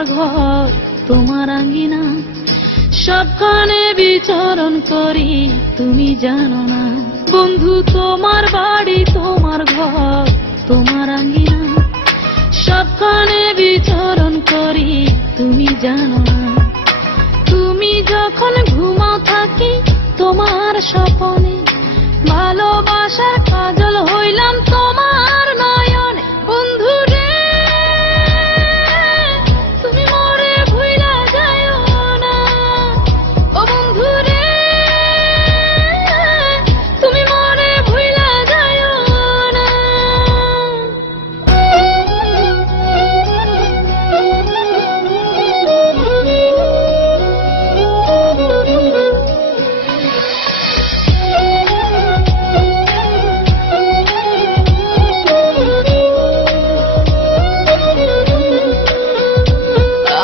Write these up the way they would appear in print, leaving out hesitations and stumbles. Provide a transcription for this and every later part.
তোমার ঘর তোমার আঙ্গিনা, সবখানে বিচরণ করি তুমি জানো না। বন্ধু তোমার বাড়ি তোমার ঘর তোমার আঙ্গিনা, সবখানে বিচরণ করি তুমি জানো না। তুমি যখন ঘুমাও থাকি তোমার স্বপনে, ভালোবাসার কাজল হইলাম তোমার নয়নে। বন্ধু রে তুমি মরে ভুইলা যাইও না, ও বন্ধু রে তুমি মরে ভুইলা যাইও না।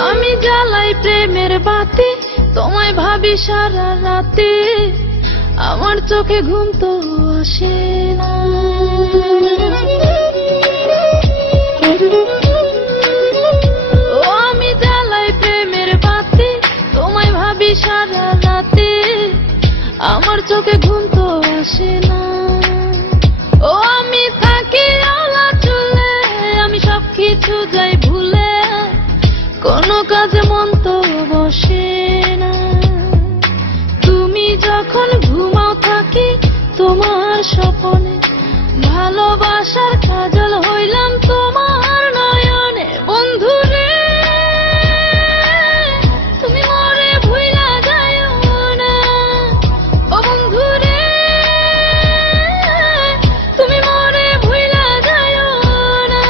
আমি জ্বালাই প্রেমের বাতি, তোমায় ভাবি সারা রাতে, আমার চোখে ঘুম তো আসে না। ও আমি জ্বালাই প্রেমের বাতি, তোমায় ভাবি সারা রাতে, আমার চোখে ঘুম তো আসে না। ও আমি থাকি আলা চুলে, আমি সবকিছু যাই ভুলে, কোনো কাজে মন তো বসে না। তুমি যখন ঘুমাও থাকি তোমার স্বপনে, ভালোবাসার কাজল হইলাম তোমার নয়নে। বন্ধু রে তুমি মরে ভুইলা যাইও না, ও বন্ধু রে তুমি মরে ভুইলা যাইও না।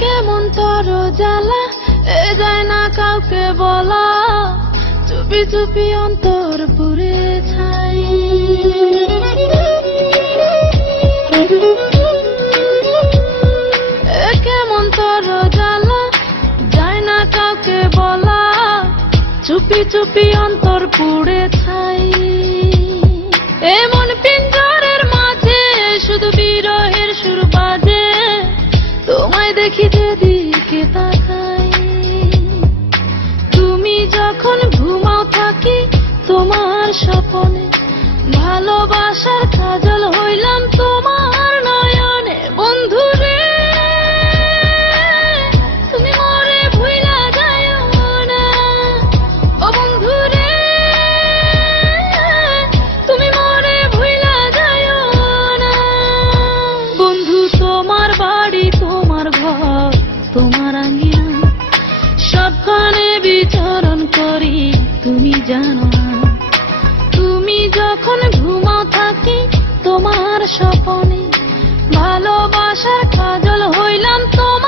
কেমন তোর জ্বালা এ যায় না কাউকে বলা, চুপি চুপি অন্তর পুরে ছাই। কেমন তোর জ্বালা যায় না কাউকে বলা, চুপি চুপি অন্তর পুড়ে ছাই। এমন পিঞ্জরের মাঝে শুধু বিরহের সুর বাজে, তোমায় দেখি যেদিকে তাকাই। তুমি যখন ঘুমাও থাকি তোমার স্বপনে, ভালোবাসার কাজল হইলাম তোমার নয়নে। বন্ধু রে তুমি মরে ভুইলা যাইও না, ও বন্ধু রে তুমি মরে ভুইলা যাইও না। বন্ধু তোমার বাড়ি তোমার ঘর তোমার আঙ্গিনা, সবখানে বিচরণ করি তুমি জানো না। তুমি যখন ঘুমাও থাকি তোমার স্বপনে, ভালোবাসার কাজল হইলাম তোমার